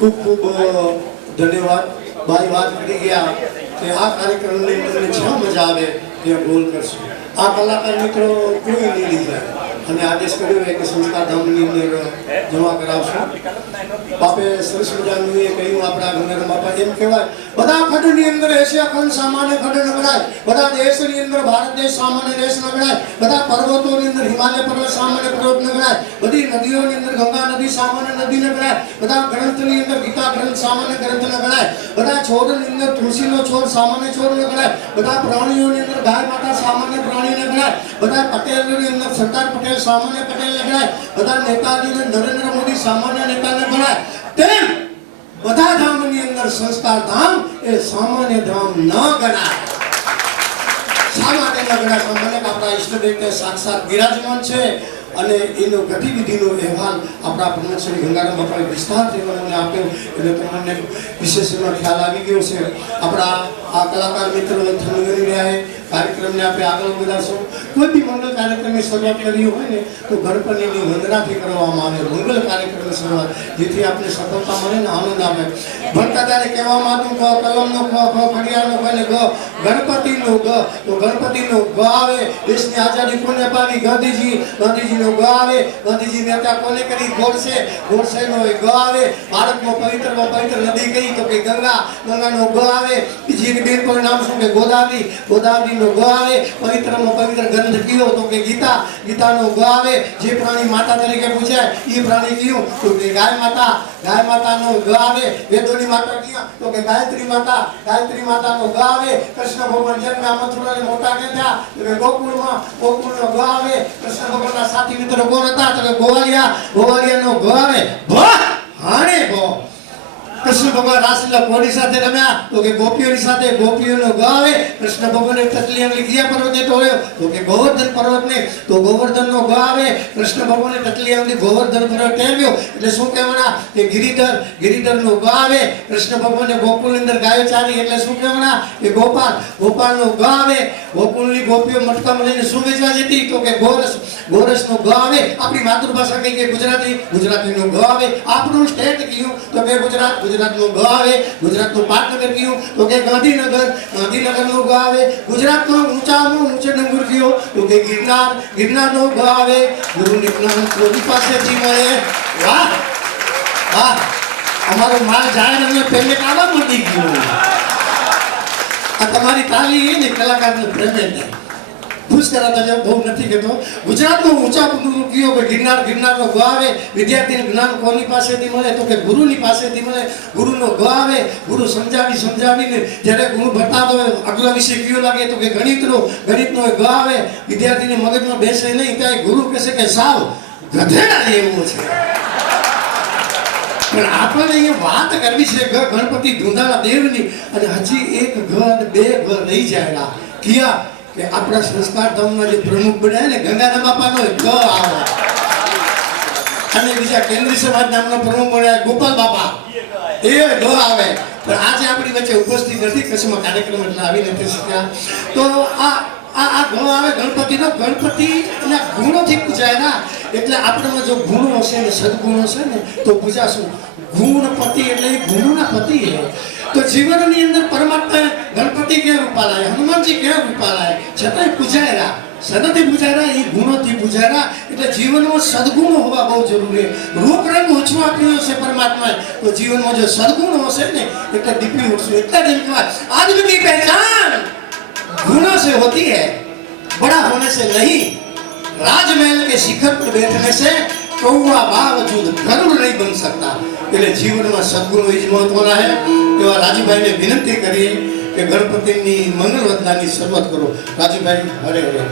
ખૂબ ખૂબ ધન્યવાદ. ભાઈ વાત કરી ગયા કે આ કાર્યક્રમની તમને જ્યાં મજા આવે ત્યાં બોલ કરશું. આ કલાકાર મિત્રો કોઈ નહીં લઈ જાય અને આદેશ કર્યો કે સંસ્કાર ધામની અંદર જમા કરાવશું. બાપે સરસ મજાનું એ કહ્યું આપણા ગંગારામ બાપા એમ કહેવાય બધા ખંડની અંદર એશિયા ખંડ સામાન્ય ખંડ ન ગણાય, બધા દેશની અંદર ભારત દેશ સામાન્ય દેશ ન ગણાય, બધા પર્વતોની અંદર હિમાલય પર્વત સામાન્ય પર્વત ન ગણાય, બધી નદીઓની અંદર ગંગા નદી સામાન્ય નદી ન ગણાય, બધા ગ્રંથની અંદર ગીતા ગ્રંથ સામાન્ય ગ્રંથ ન ગણાય, બધા છોડની અંદર તુલસીનો છોડ સામાન્ય છોડ ન ગણાય, બધા પ્રાણીઓની અંદર ગાય માતા સામાન્ય પ્રાણી ન ગણાય, બધા પટેલોની અંદર સરદાર પટેલ સામાન્ય પટેલ ન ગણાય, બધા નેતાજી નરેન્દ્ર મોદી સામાન્ય નેતા ન ગણાય. તેમ બધા ધામની અંદર સંસ્કાર ધામ એ સામાન્ય ધામ ન ગણાય. શા માટે ન ગણાય? સામાન્ય આપણા ઈષ્ટદેવને સાક્ષાત બિરાજમાન છે અને એનો ગતિવિધિનો અહેવાલ આપણા પ્રમુખશ્રી ગંગારામ બાપાએ વિસ્તારથી મને આપ્યો એટલે તમને વિશેષ એનો ખ્યાલ આવી ગયો છે. આપણા આ કલાકાર મિત્રો થનગરી રહ્યા કાર્યક્રમને આપણે આગળ વધારશું. કોઈ બી મંગલ કાર્યક્રમની શરૂઆત કરી હોય ને તો ગણપતિની વંદનાથી કરવામાં આવે. મંગલ કાર્યક્રમની શરૂઆત જેથી આપણે સફળતા મળે ને આનંદ આવે. ભણતા ત્યારે કહેવામાં આવતું ક કલમનો ખ ખ ખડિયાનો ખ ને ગ ગણપતિનો ગ તો ગણપતિનો ગ આવે. દેશની આઝાદી કોને અપાવી? ગાંધીજીનો ગ આવે. ગાંધીજી નેતા કોને કરી? ગોડસેનો ગ આવે. ભારતમાં પવિત્રમાં પવિત્ર નદી કઈ તો કે ગંગાનો ગ આવે. બીજી એક બેન પર નામ શું કે ગોદાવરીનો ગ આવે. પવિત્રમાં પવિત્ર ગ્રંથ કયો તો કે ગીતાનો ગ આવે. જે પ્રાણી માતા તરીકે પૂછાય એ પ્રાણી કયું તો કે ગાય માતાનો ગ આવે. વેદોની માતા કયો તો કે ગાયત્રી માતાનો ગ આવે. કૃષ્ણ ભગવાન જન્મ્યા મથુરાને મોટા કે થયા તો કે ગોકુળનો ગ આવે. કૃષ્ણ ભગવાનના સાથી મિત્રો કોણ હતા તો કે ગોવાળિયાનો ગ આવે. કૃષ્ણ ભગવાન રાસલીલા કોની સાથે રમ્યા તો કે ગોપીઓની સાથે. ગોપીઓનો ગ આવે. કૃષ્ણ ભગવાને તતલી આંગળી કયા પર્વતને તોડ્યો તો કે ગોવર્ધન પર્વતને તો ગોવર્ધનનો ગ આવે. કૃષ્ણ ભગવાને તતલી આંગળી ગોવર્ધન પર્વત ટેમ્યો એટલે શું કહેવાના કે ગિરિધરનો ગ આવે. કૃષ્ણ ભગવાને ગોકુળની અંદર ગાયો ચારી એટલે શું કહેવાના કે ગોપાલનો ગ આવે. ગોકુળની ગોપીઓ મટકામાં લઈને શું વેચવા જતી તો કે ગોરસનો ગ આવે. આપણી માતૃભાષા કઈ કે ગુજરાતીનો ગ આવે. આપણું સ્ટેટ કયું તો કે ગુજરાતનો ગ આવે. ગુજરાતનું પાટનગર કયું તો કે ગાંધીનગરનો ગ આવે. ગુજરાતનો ઊંચામાં ઊંચો ડુંગર કયો તો કે ગિરનારનો ગ આવે. ગુરુની જ્ઞાન કોની પાસેથી મળે? વાહ અમારો માલ જાય ને અમને પેમેન્ટ આવવા મળી ગયું. આ તમારી તાલી ને કલાકારને પ્રેઝન્ટ ખુશ કરાતા છે. બહુ નથી કહેતો. ગુજરાતનો ઊંચા ડુંગર કયો કે ગિરનારનો ગ આવે. વિદ્યાર્થીને જ્ઞાન કોની પાસેથી મળે તો કે ગુરુની પાસેથી મળે. ગુરુનો ગ આવે. ગુરુ સમજાવીને જ્યારે ગુરુ બતાવતો હોય આગલા વિષય કયો લાગે તો કે ગણિતનો ગ આવે. વિદ્યાર્થીને મગજમાં બેસે નહીં ત્યાં ગુરુ કહેશે કે સાવ ગધેડા જેવું છે. પણ આપણે અહીંયા વાત કરવી છે ગણપતિ ધૂંધાળા દેવની અને હજી એક ઘર બે ઘર રહી જાય કિયા કે આપણા સંસ્કાર ધામના જે પ્રમુખ બન્યા ને ગંગારામ બાપાનો ગ આવે અને બીજા કેન્દ્રીય સમાજ નામનો પ્રમુખ બન્યા ગોપાલ બાપા એ ગ આવે. પણ આજે આપણી વચ્ચે ઉપસ્થિત નથી. કચ્છમાં કાર્યક્રમ એટલે આવી નથી શક્યા. તો આ ગ આવે ગણપતિનો. ગણપતિના ગુણોથી પૂજાય ના એટલે આપણામાં જો ગુણો હશે ને સદગુણો હશે ને તો પૂજાશું. ગુણપતિ એટલે ગુણોના પતિ હે. તો જીવનની અંદર પરમાત્મા ગણપતિ કેવા રૂપા લાયા, હનુમાનજી કેવા રૂપા લાયા, છતાંય પૂજાયરા. સદથી પૂજાયરા એ ગુણોથી પૂજાયરા. એટલે જીવનમાં સદગુણો હોવા બહુ જરૂરી. રૂપ રંગ ઓછો આપ્યો છે પરમાત્માએ તો જીવનમાં જો સદગુણો હશે ને એટલે દીપી ઉઠશું. એટલે જેમ કહેવાય आदमी की पहचान गुणों से होती है, बड़ा होने से नहीं. राजमहल के शिखर पर बैठने से कौवा बावजूद गरुड़ नहीं बन सकता. એટલે જીવનમાં સદગુણો જ મહત્વના છે. એવા રાજુભાઈને વિનંતી કરીએ કે ગણપતિની મંગલ વંદનાની શરૂઆત કરો. રાજુભાઈ હરે હરે.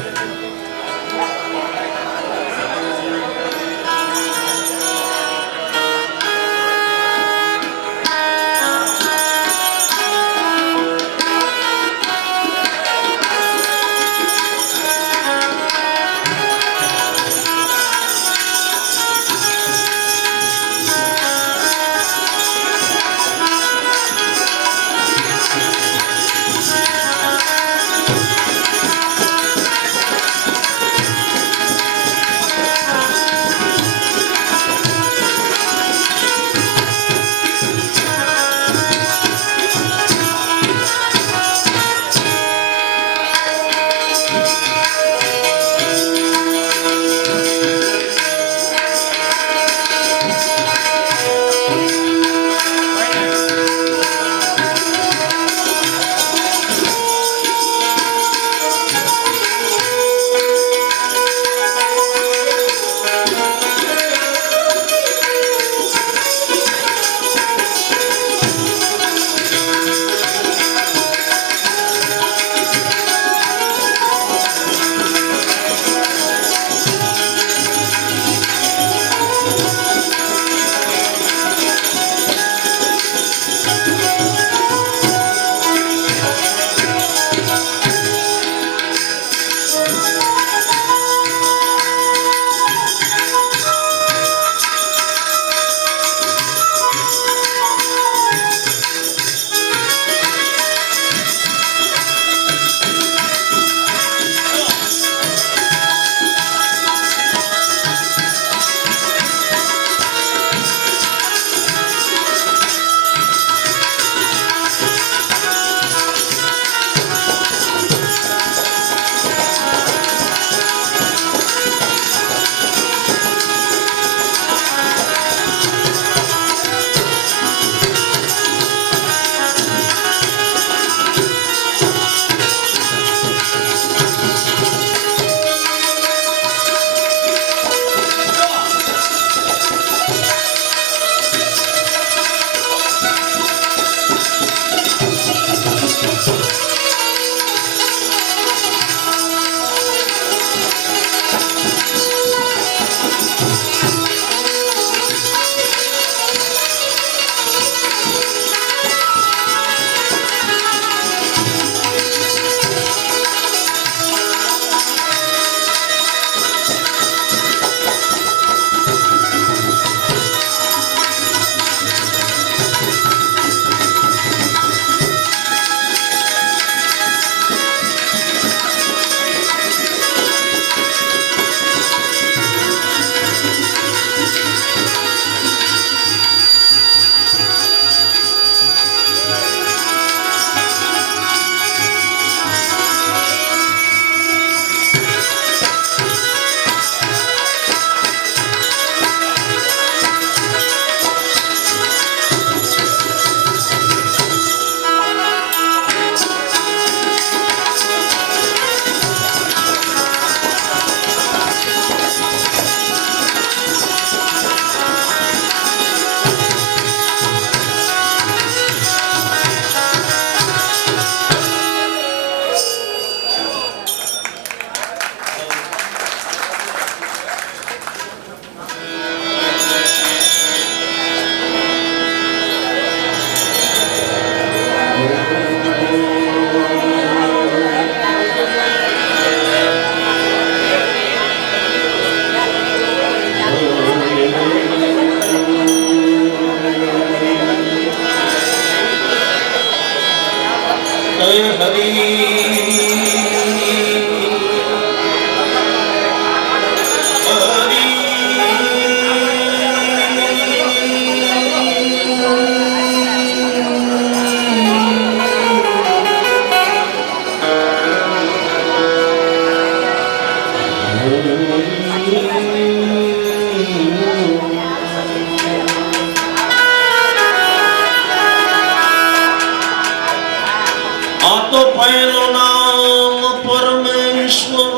પહેલો નામ પરમેશ્વર,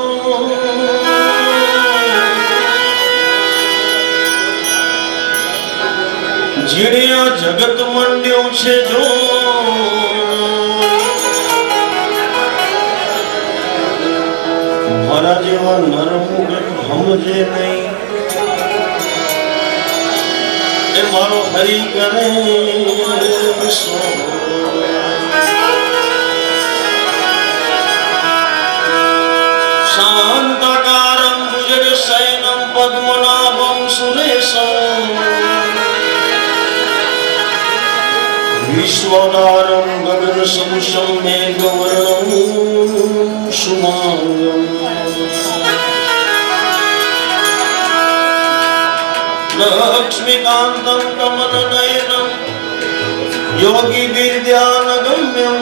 જેણે આ જગત મંડ્યો છે જો મારા જેવા નરમુગટ સમજે નહીં એ મારો હરી કરે શાંતાકારમ ભુજગ શયનમ પદ્મનાભમ સુરેશમ વિશ્વદારમ ગગન સમુષમ મેઘવર્ણમ સુમાંગમ લક્ષ્મીકાંતમ કમલનયનમ યોગી વિદ્યાનગમ્યમ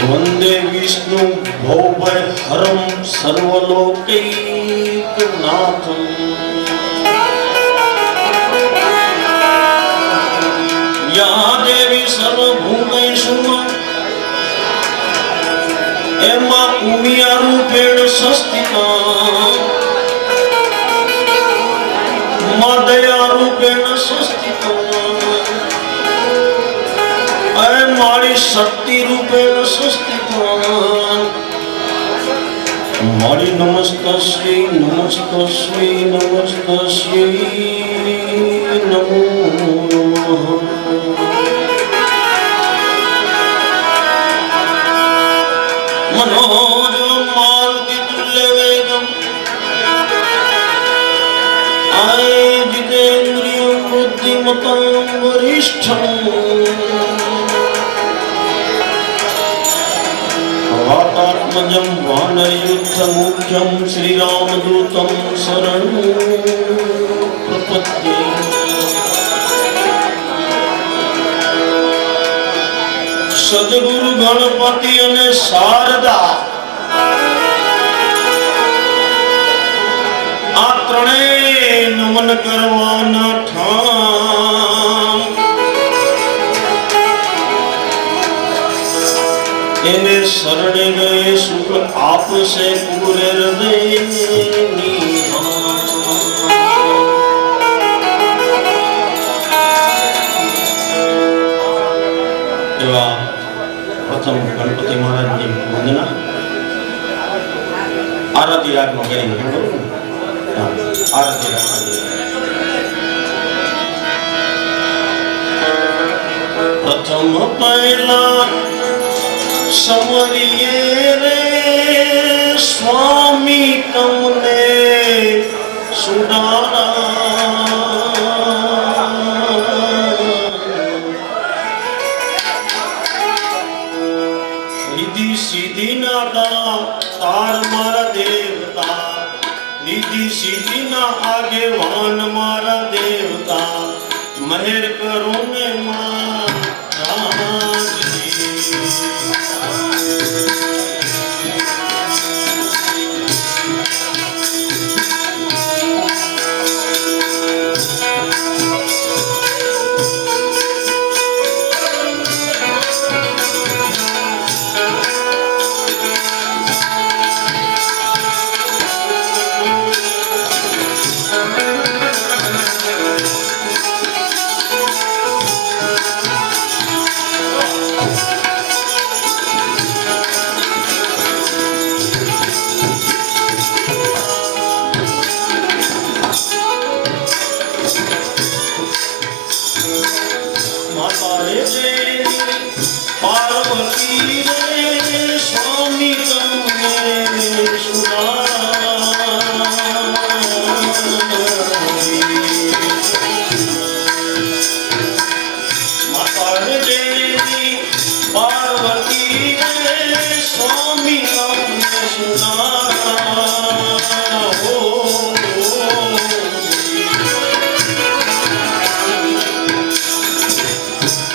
વંદે વિષ્ણુ ભૌભય હરમ સર્વલોકૈકનાથમ યા દેવી સર્વભૂતેષુ એમાં ઉમિયા રૂપેણ સંસ્થિતા માં દયા રૂપેણ સંસ્થિતા અરે મારી શક્તિ રૂપેણ સંસ્થિતા મારી નમસ્તસ્ય નમસ્તસ્ય નમસ્તસ્ય નમો નમઃ मनोजं मारुतितुल्य वेगं आयजितेन्द्रियं बुद्धिमतां वरिष्ठं वातात्मजं वानरयुद्धमुख्यं श्रीरामदूतं शरणं प्रपद्ये। સદગુરુ ગણપતિ અને શારદા આ ત્રણેય નમન કરવાના ઠામ એને શરણે ગયે સુખ આપશે પૂરે હૃદયની એવા પ્રથમ ગણપતિ મહારાજની વંદના આરતી રાગમાં કરીને આરતી રાગ પ્રથમ પહેલા સમરીએ રે સ્વામી તમને સુડારા सीधी नादा तार मारा देवता निधि सीधी ना आगे वान मारा देवता मेहर करो ने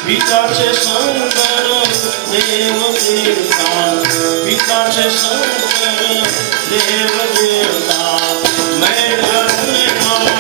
पिता से शंकर देव देवता पिता से शंकर देव देवता मैं करने वाला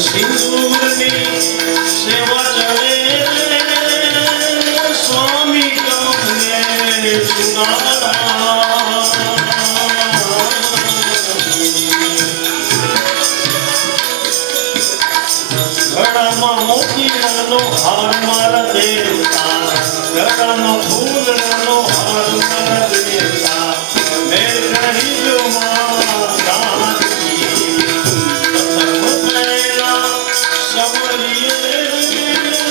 સિંદૂરની સેવા ચડે સ્વામી તમને સુનારા ગળામાં મોતીડાનો હાર મારા દેવતા ગળામાં ફૂલડાનો હાર મારા દેવતા મેર કરી જો મારા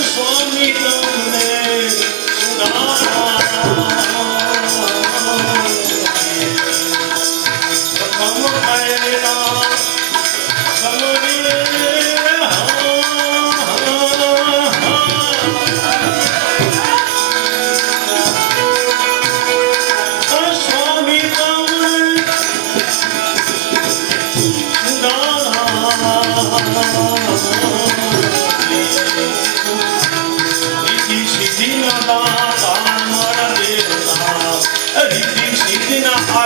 સ્વામી તમને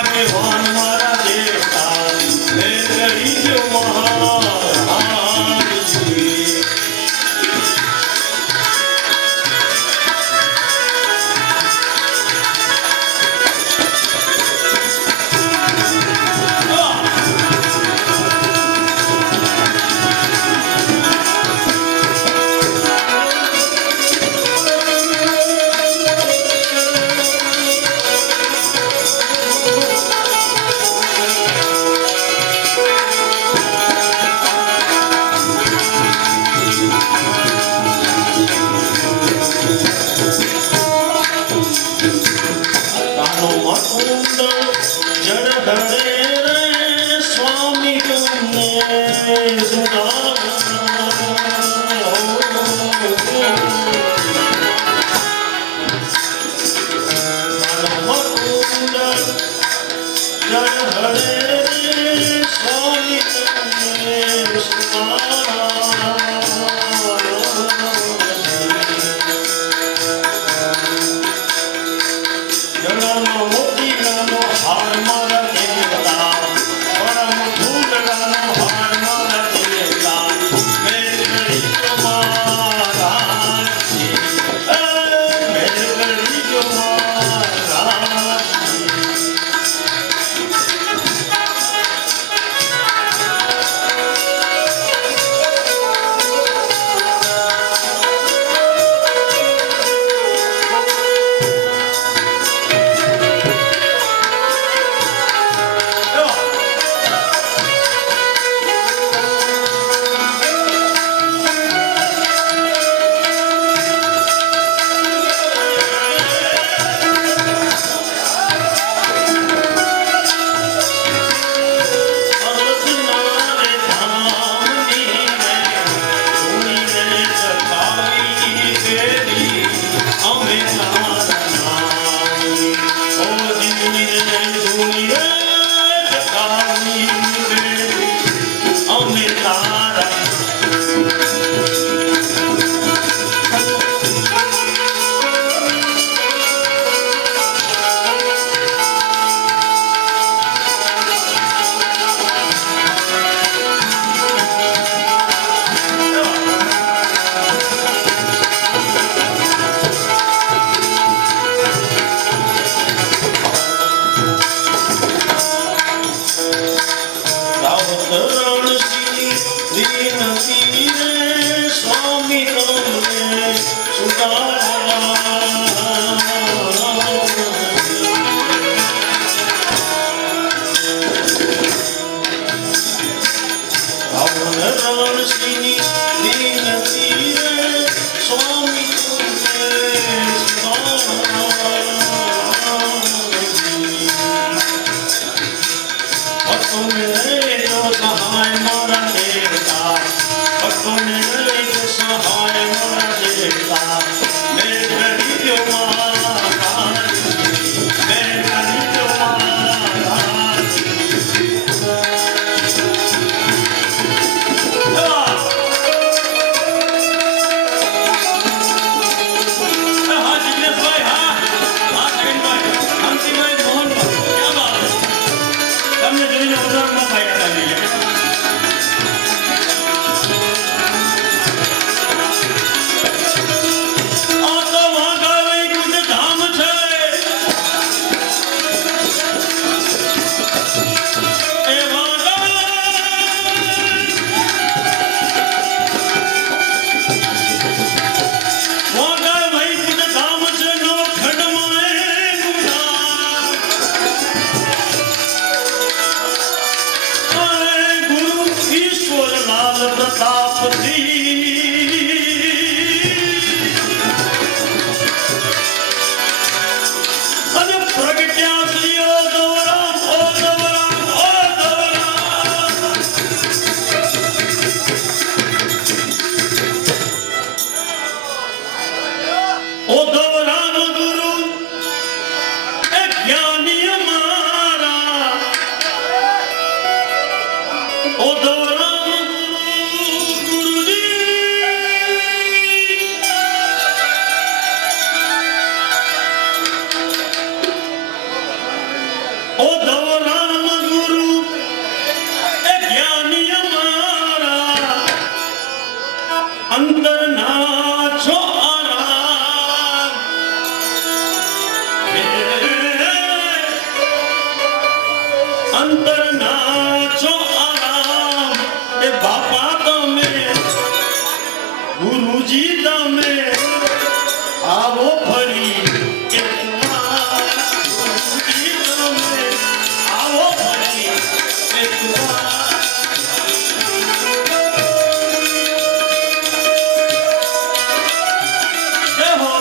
આગેવાન મારા દેવતા મેં કરી જો મહારાજજી સ્વામી તમને સ્વામી તમને સહાય મારા દેવતા ભક્તોને અંતર નાચો આરામ અંતર નાચો આરામ એ બાપા તમે ગુરુજી તમે આવો ફરી એકવાર ગુરુજી તમે આવો ફરી એકવાર જય હો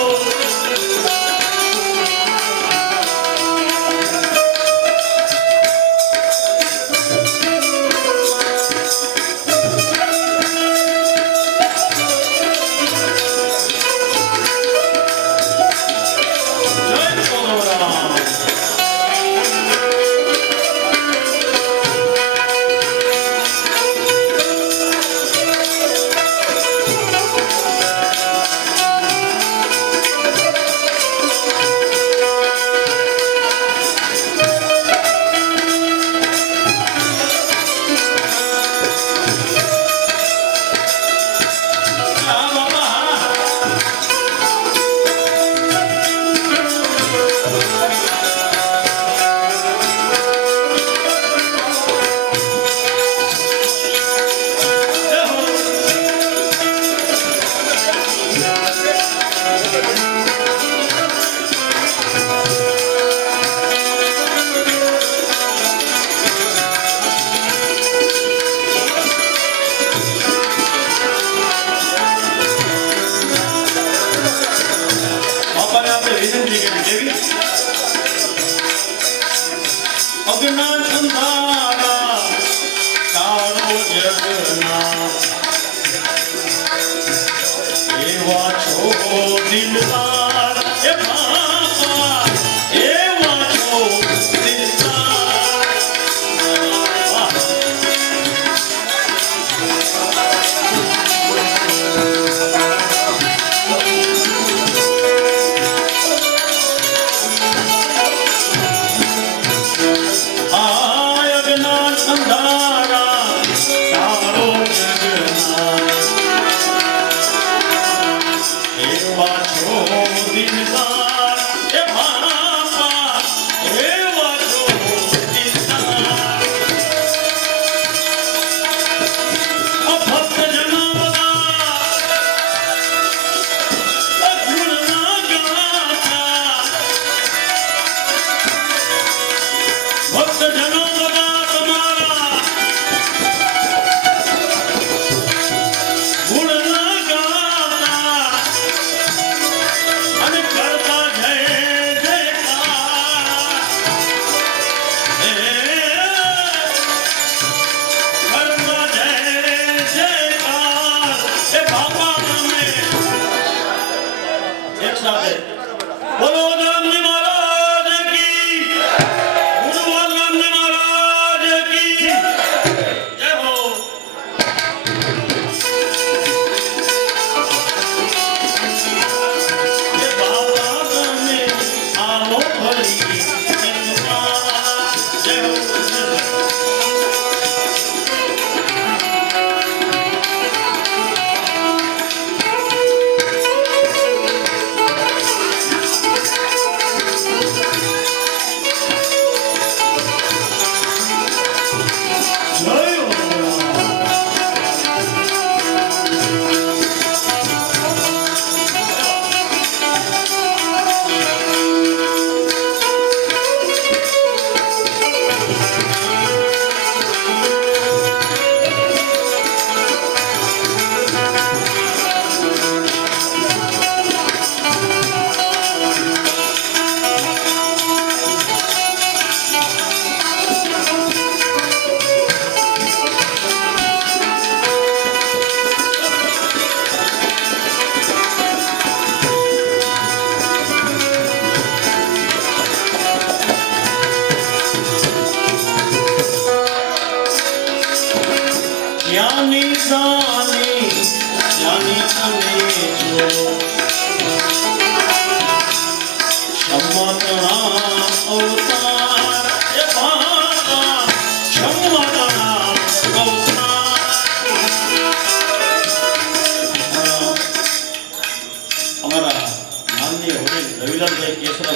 અજ્ઞાન અંધારા તારો જગના એવા છો દિલદાર એ બાપા એવા છો દિલદાર આય અજ્ઞાન અંધારા તારો જગના એવા છો દિલદાર એ બાપા એવા છો દિલદાર ભક્ત જનાવદા ગુણના ગાતા ભક્ત જનો બધા તમારા ગુણના ગાતા અને કરતા જય જયકાર કરતા જય જયકાર એ બાપા તમે એક સાથે બોલો દામજી મહારાજ કી ગુરુવાલંદ મહારાજ કી જય હો એ બાબા તમે આવો ફરી એકવાર જય હો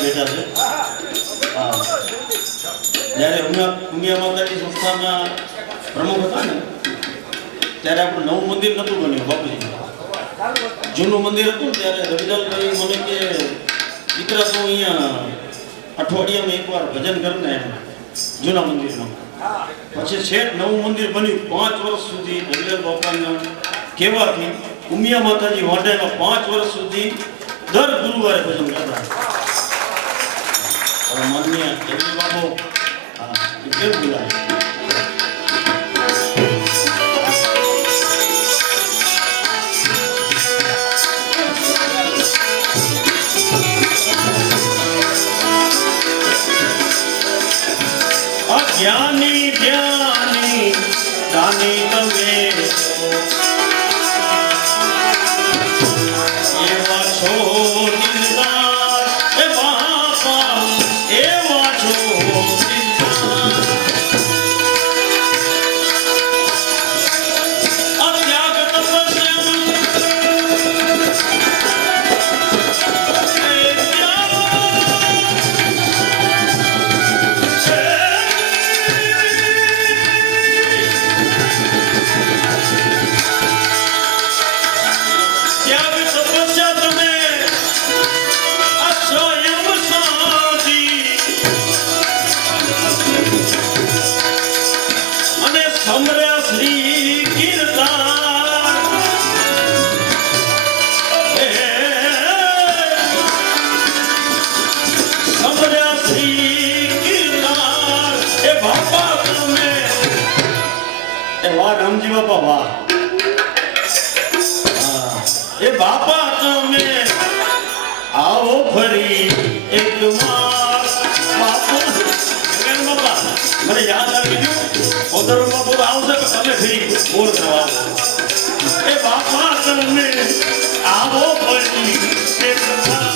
બેઠા છે. હા, જ્યારે ઉમિયા માતાજી સંસ્થાના પ્રમુખ હતા ને ત્યારે આપણું નવું મંદિર નહોતું બન્યું બાપુજી. જૂનું મંદિર હતું ને ત્યારે રવિલાલભાઈ મને કે દીકરા તો અહીંયા અઠવાડિયામાં એકવાર ભજન કરીને જૂના મંદિરમાં. પછી છેક નવું મંદિર બન્યું 5 વર્ષ સુધી રવિલાલ બાપાના કહેવાથી ઉમિયા માતાજી વાંઢામાં 5 વર્ષ સુધી દર ગુરુવારે ભજન કરતા. હવે માનનીય રવિલાલ બાપુ એ કેમ બોલાય? જ્ઞાની જ્ઞાની દાની તમે એવા છો દિલદાર એ બાપા એવા છો દિલદાર. અત્યાગ તપસ્યા રામજી બાપા વાહ. એ બાપા તમે આવો ફરી એક વાર. બાપુ બાપા મને યાદ આવી ગયું ઓદરો બાપુ આવશે કે તમે ફરી બોલ કરવા. એ બાપા તમે આવો ફરી એક વાર.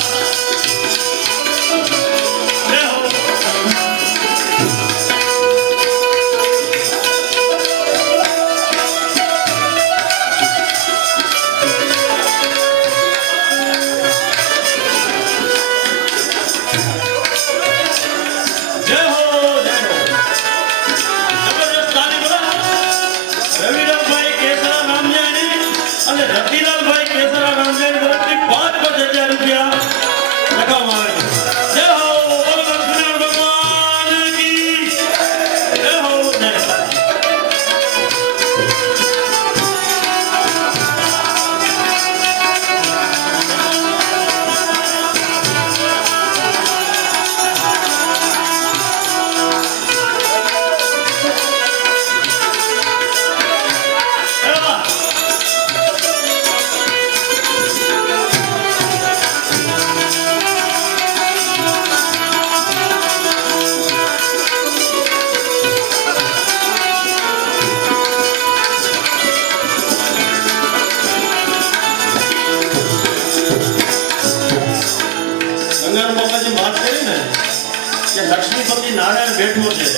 લક્ષ્મીપતિ નારાયણ બેઠો છે.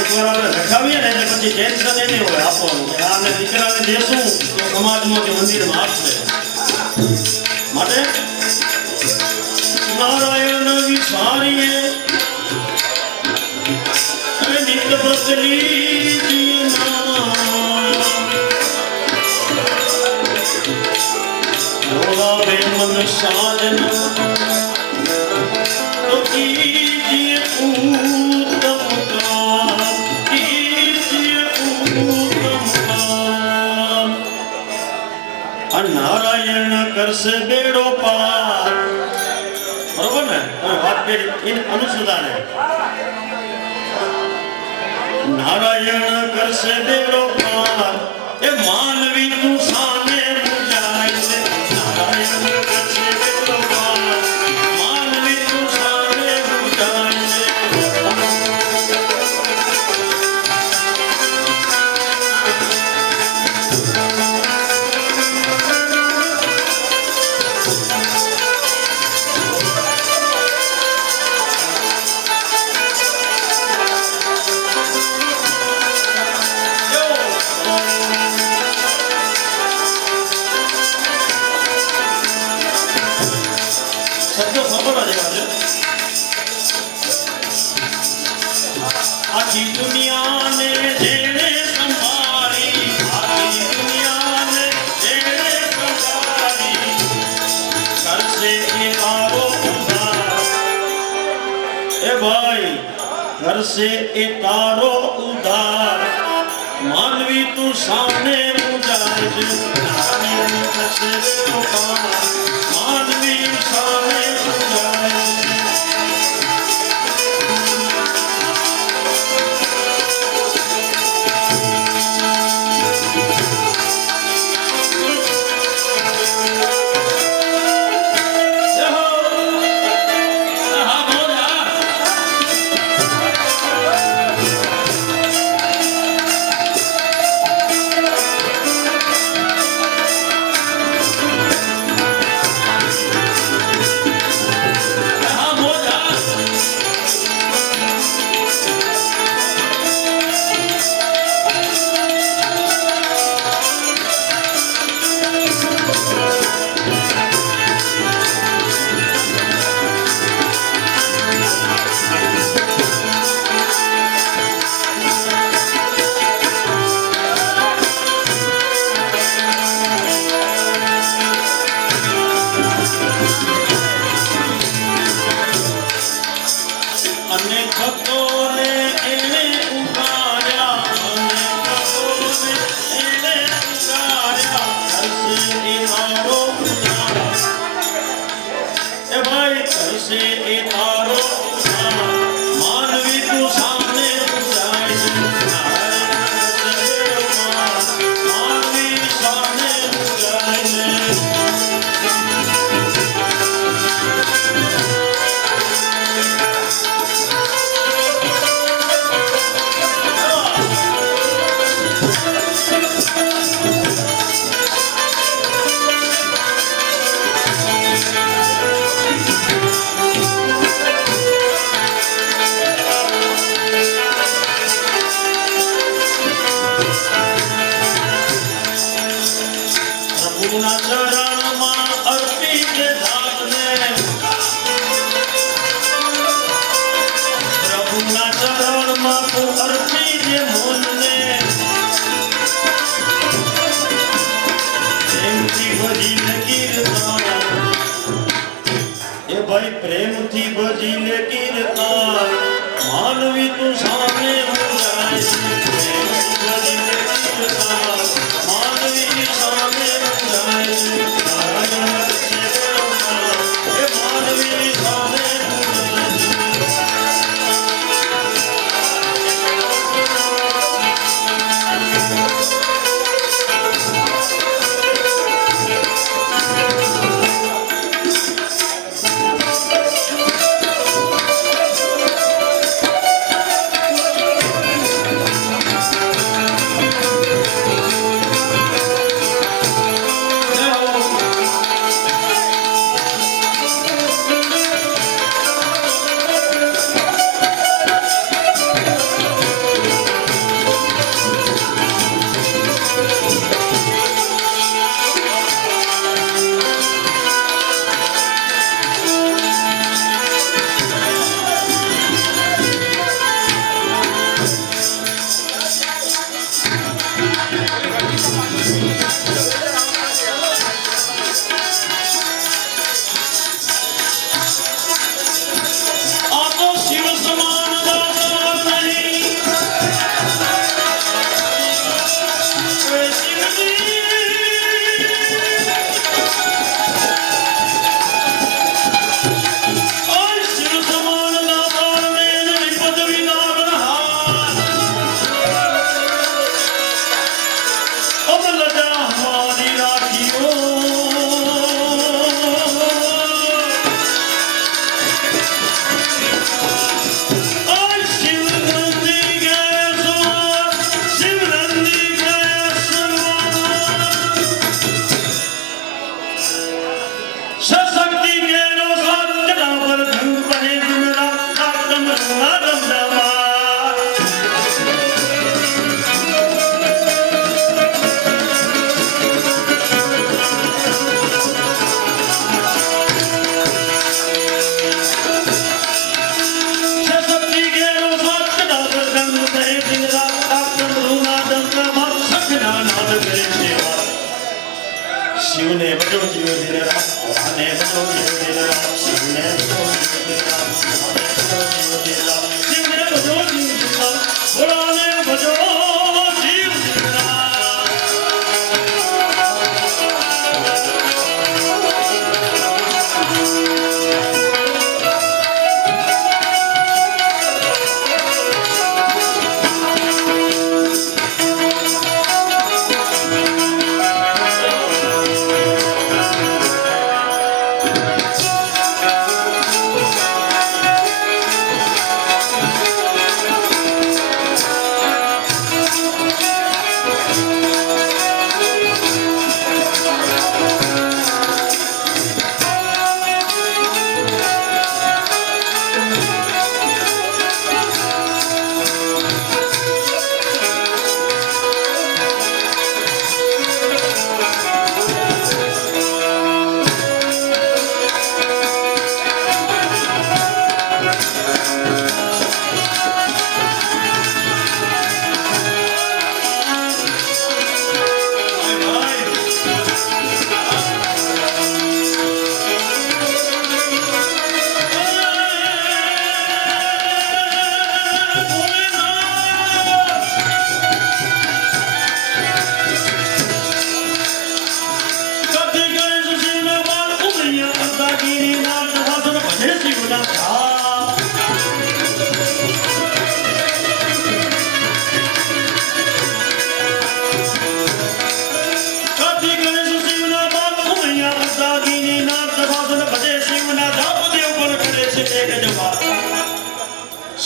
એકવાર આપણે રખાવીએ ને પછી ટેન્શન એને હોય આપવાનું કે આને દીકરાને દેશું તો સમાજમાં કે મંદિરમાં આપશે. માટે નારાયણ વિચારીએ નિત બદલી બોલાવે મન સાજના નારાયણ કરશે બેડો પાર. બરોબર ને? તમે વાત કરી અનુસંધાને નારાયણ કરશે બેડો પાર. એ માનવી તું સામે મુજાય છે. નારાયણ કરશે બેડો પાર. માનવી તું સામે મુજાય છે. કરશે એ તારો ઉદ્ધાર માનવી તું સામે મુજાય છે નાની થશે તો પાર માનવી સામે મુજાય છે અને ભક્તોને એને ઉગાડ્યા અને ભક્તોને એને ઉગાડ્યા કરશે એ તારો ઉદ્ધાર એ ભાઈ કરશે એ તારો ઉદ્ધાર માનવી તું સામે જાય છે માનવી સામે જાય છે પ્રભુના ચરણમાં અર્પી દે જાતને પ્રભુના ચરણમાં તું અર્પી દે મનને પ્રેમથી ભજીને કીર્તન એ ભાઈ પ્રેમથી ભજીને કીર્તન માનવી તું સામે મુજાય છે પ્રેમથી ભજીને કીર્તન માનવી સામે મુજાય છે એ માનવી સામે મુજાય છે શિવને બજો જીવ દિન રાત આને બજો જીવ દિન રાત શિવને બજો જીવ દિન રાત આને બજો જીવ દિન રાત શિવને બજો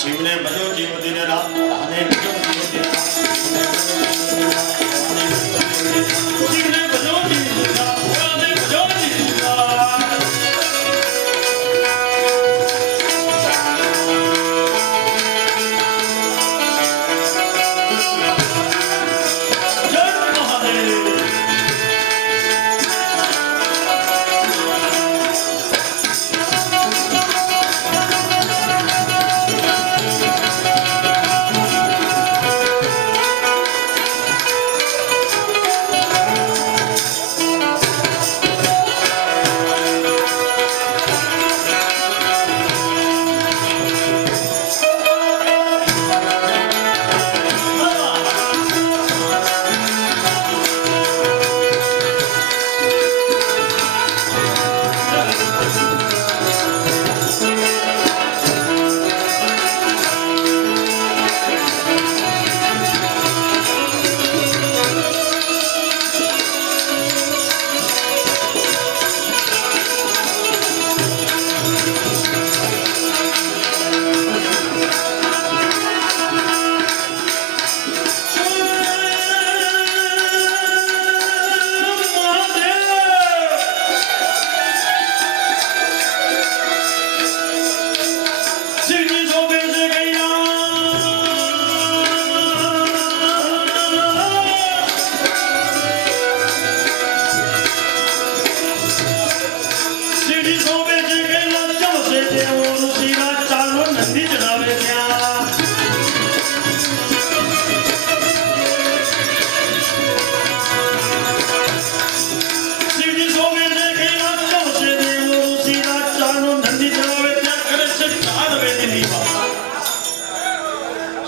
શિવને ભજો જીવ દિન રાત અને ભજો જીવ દિન રાત શિવને ભજો જીવ દિન રાત અને ભજો જીવ દિન રાત જય મહાદેવ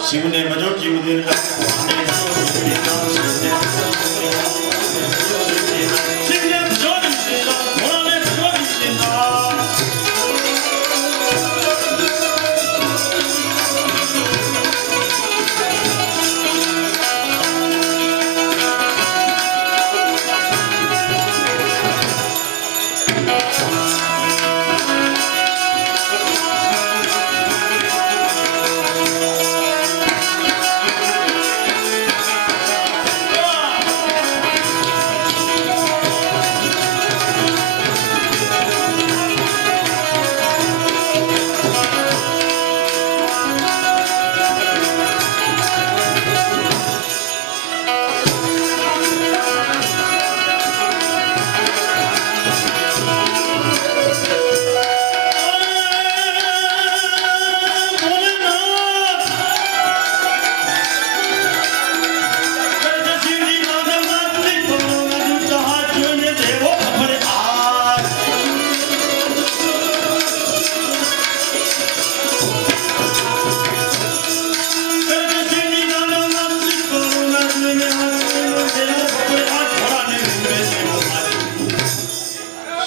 શિવને ભજો જીવ દિન રાત અને ભજો જીવ દિન રાત શિવને ભજો જીવ દિન રાત ભોળાને ભજો જીવ દિન રાત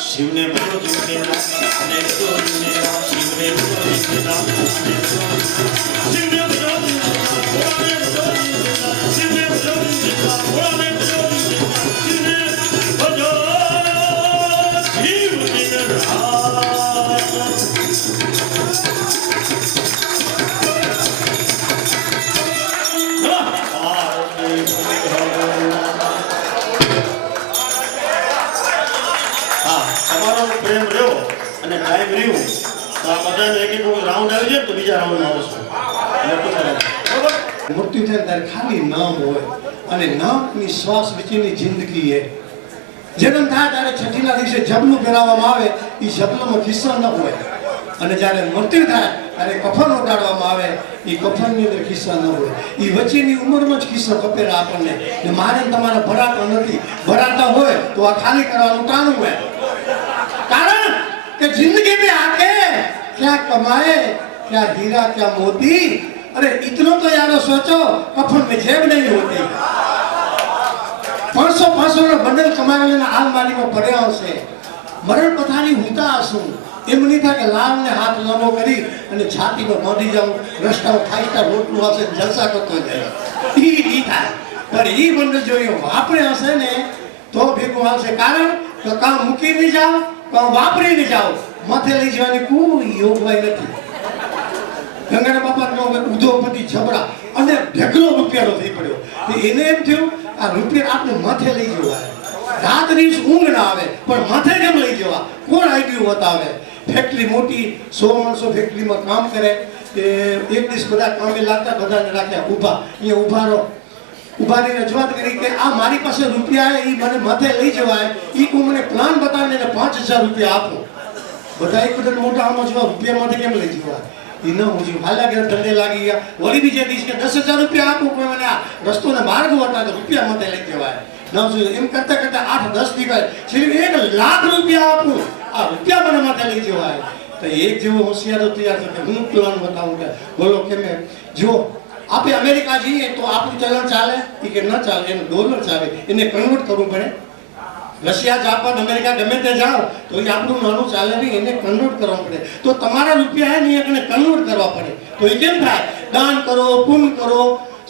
શિવને ભજો જીવ દિન રાત અને ભજો જીવ દિન રાત શિવને ભજો જીવ દિન રાત અને ભજો શિવને ભજો જીવ દિન રાત ભોળાને ભજો જીવ દિન રાત શિવને ભજો જીવ દિન રાત ભોળાને ભજો જીવ દિન રાત શિવને ભજો જીવ દિન રાત તમારો પ્રેમ રહ્યો અને ટાઈમ રહ્યું તો આ બધાને એક એક રાઉન્ડ આવી જાય તો બીજા રાઉન્ડમાં આવશું બરોબર મૃત્યુ થાય ત્યારે ખાલી નામ હોય અને નામની શ્વાસ વચ્ચેની જિંદગી એ જન્મ થાય ત્યારે છઠ્ઠીના દિવસે જબલું પહેરાવવામાં આવે એ જબલામાં ખિસ્સા ન હોય અને જ્યારે મૃત્યુ થાય ત્યારે કફન ઉડાડવામાં આવે એ કફનની અંદર ખિસ્સા ન હોય એ વચ્ચેની ઉંમરમાં જ ખિસ્સો કપેલા આપણને ને મારે તમારે ભરાતો નથી ભરાતા હોય તો આ ખાલી કરવાનું ટાણું હોય કારણ કે जिंदगी में आके क्या कमाए क्या हीरा क्या मोती अरे इतना तो यार सोचो कफन में जेब नहीं होती 500 નો બંડલ કમાઈને આલમારીમાં પડ્યા હશે મરણ પથારી હુતા હશું એમ નહીં થાય કે લાલને હાથ લાંબો કરી અને છાતીમાં બાંધી જાઉં રસ્તામાં ખાઈતા રોટલું હશે જલસા કરતો જાય ઈ થાય પણ ઈ બંડલ જોયું વાપરે હશે ને તો ભેગું આવશે કારણ કે કામ મૂકીને જાઓ કામ વાપરીને જાઓ માથે લઈ જવાની કોઈ યોગવાય નથી ગંગાના બાપાનો ઉદ્યોગપતિ જબરા અને ઢગલો રૂપિયાનો થઈ પડ્યો. તો એને એમ થયું આ રૂપિયા આપણે માથે લઈ જવા, રાત દિવસ ઊંઘ ના આવે પણ માથે કેમ લઈ જવા, કોણ આઈડિયું બતાવે. ફેક્ટરી મોટી, 100 માણસો ફેક્ટરીમાં કામ કરે, તે એક દિવસ બધા કામે લાગતા, બધાને રાખ્યા ઊભા, અહીંયા ઊભા રહો. ઉભાની રજૂઆત કરી કે આ મારી પાસે રૂપિયા એ મને માથે લઈ જવાય, એ તું મને પ્લાન બતાવીને એને 5000 રૂપિયા આપો. બધા એક બધા મોટા આમાં જોવા રૂપિયા માથે કેમ લઈ જવા, એ ન હું છું. હાલ્યા ગયા, ધંધે લાગી ગયા. વળી બીજે દિવસ કે 10000 રૂપિયા આપું, કોઈ મને આ રસ્તોને માર્ગ હતા તો રૂપિયા માથે લઈ જવાય ન જોયું. એમ કરતા કરતા 8-10 દિવસ છેલ્લે 1 લાખ રૂપિયા આપું, આ રૂપિયા મને માથે લઈ જવાય. તો એક જેવો હોશિયારો તૈયાર થયો કે હું પ્લાન બતાવું કે બોલો કે મેં જો આપણે અમેરિકા જઈએ તો આપણું ચલણ ચાલે કે ન ચાલે, એનું ડોલર ચાલે, એને કન્વર્ટ કરવું પડે. રશિયા, જાપાન, અમેરિકા ગમે તે જાઓ તો એ આપણું નાનું ચાલે નહીં, એને કન્વર્ટ કરવા પડે. તો તમારા રૂપિયા ને એને કન્વર્ટ કરવા પડે. તો એ કેમ થાય? દાન કરો, પુણ્ય કરો,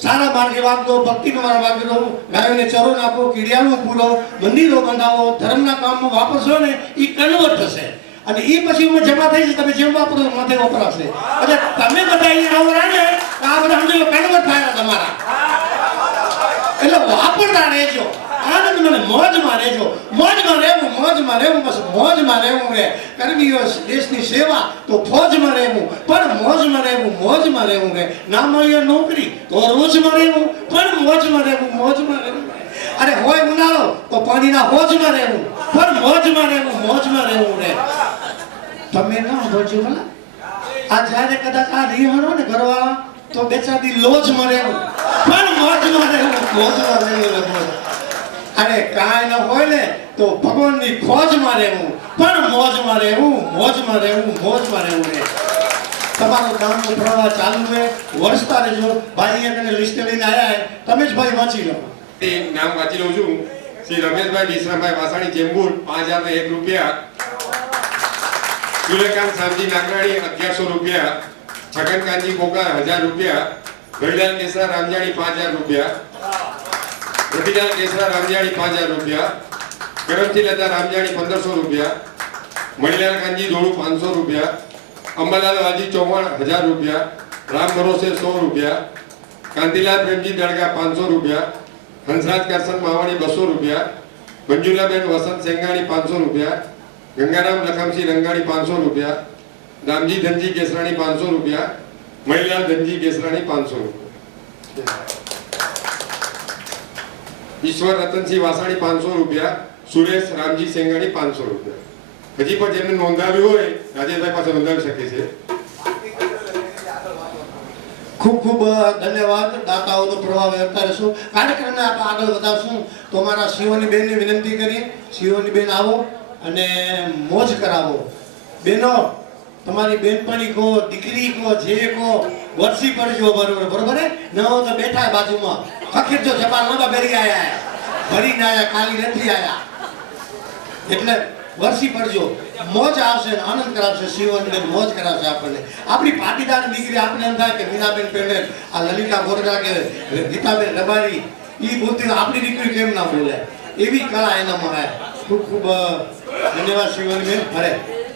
સારા માર્ગે વાપરો, ભક્તિનો માર્ગ વાપરો, ગાયોને ચરો નાખો, કીડિયાનું પૂરો, મંદિરો બંધાવો, ધર્મના કામમાં વાપરશો ને એ કન્વર્ટ થશે. અને એ પછી ઉંમર જમા થઈ જશે, તમે જેમ વાપરો માથે વપરાશે. એટલે તમે બધા અહીંયા આવરા ને આ બધા સમજો કન્વર્ટ થાય તમારા. એટલે વાપરતા રહેજો, આનંદ મને મોજમાં રહેજો. મોજમાં રહેવું બસ મોજમાં રહેવું રે. કરવી હોય દેશની સેવા તો ફોજમાં રહેવું, પણ મોજમાં રહેવું રે. ના મળ્યો નોકરી તો રોજમાં રહેવું, પણ મોજમાં રહેવું. અરે હોય ઉનાળો તો પાણીના હોજમાં રહેવું, પણ મોજમાં રહેવું રે. તમે ના હોજો ભલા. આ જ્યારે કદાચ આ રિહાણો ને ઘરવાળા તો બેચાદી લોજમાં રહેવું, પણ મોજમાં રહેવું. અરે કાંઈ ન હોય ને તો ભગવાનની ખોજમાં રહેવું, પણ મોજમાં રહેવું રે. તમારો કામનો પ્રવાહ ચાલુ છે, વર્ષતા રહેજો. ભાઈ અહીંયા લિસ્ટ લઈને આવ્યા, તમે જ ભાઈ વાંચી લો. નામ વાંચી લઉં છું. શ્રી રમેશભાઈ ડીસરાભાઈ વાસાણી ચેમ્બુર 5001 રૂપિયા. સૂર્યકાંત શામજી નાગરાણી 1100 રૂપિયા. છગનકાંતજી બોકા 1000 રૂપિયા. ગઈલાલ કેસરા રામજાણી 5000 રૂપિયા. રતિલાલ કેસરા રામજાણી 5000 રૂપિયા. કરમથી લતા રામજાણી 1500 રૂપિયા. મણિલાલ કાંજી ધોળુ 500 રૂપિયા. અંબાલાલ વાજી ચૌહાણ 1000 રૂપિયા. રામ ભરોસે 100 રૂપિયા. કાંતિલાલ પ્રેમજી દળગા 500 રૂપિયા. હંસરાજ કરસન માવાણી 200 રૂપિયા. મંજુલાબેન વસંત સેંગાણી 500 રૂપિયા. ગંગારામ લખમસિંહ રંગાણી 500 રૂપિયા. રામજી ધનજી કેસરાણી 500 રૂપિયા. મણિલાલ ધનજી કેસરાણી 500 રૂપિયા. ઈશ્વર રતનસિંહ વાસાણી 500 રૂપિયા. સુરેશ રામજી સેંગાણી 500 રૂપિયા. હજી પણ જેમને નોંધાવ્યું હોય રાજેશભાઈ પાસે નોંધાવી શકે છે. ખૂબ ખૂબ ધન્યવાદ. દાતાઓનો પ્રભાવ વ્યક્ત રહેશું. કાર્યક્રમને આપણે આગળ વધારશું. તો અમારા સીઓની બેનને વિનંતી કરીએ, સીઓની બેન આવો અને મોજ કરાવો. બેનો તમારી બેનપણી કહો, દીકરી કહો, જે કહો, વરસી પડજો. બરોબર ને? ન હો તો બેઠા બાજુમાં ફકીરજો જબાન નવા બેરી આયા, ભરીને આયા, કાલી નથી આયા. એટલે વરસી પડજો, મોજ આવશે, આનંદ કરાવશે. શિવની બેન મોજ કરાવશે આપણને. આપણી પાટીદાર દીકરી આપણે એમ થાય કે મીનાબેન પેંડેલ, આ લલિતા ગોરડા કે ગીતાબેન રબારી એ બોલતી, આપણી દીકરી કેમ ના બોલે? એવી કળા એનામાં હે. ખૂબ ખૂબ ધન્યવાદ શિવની બેન. હરે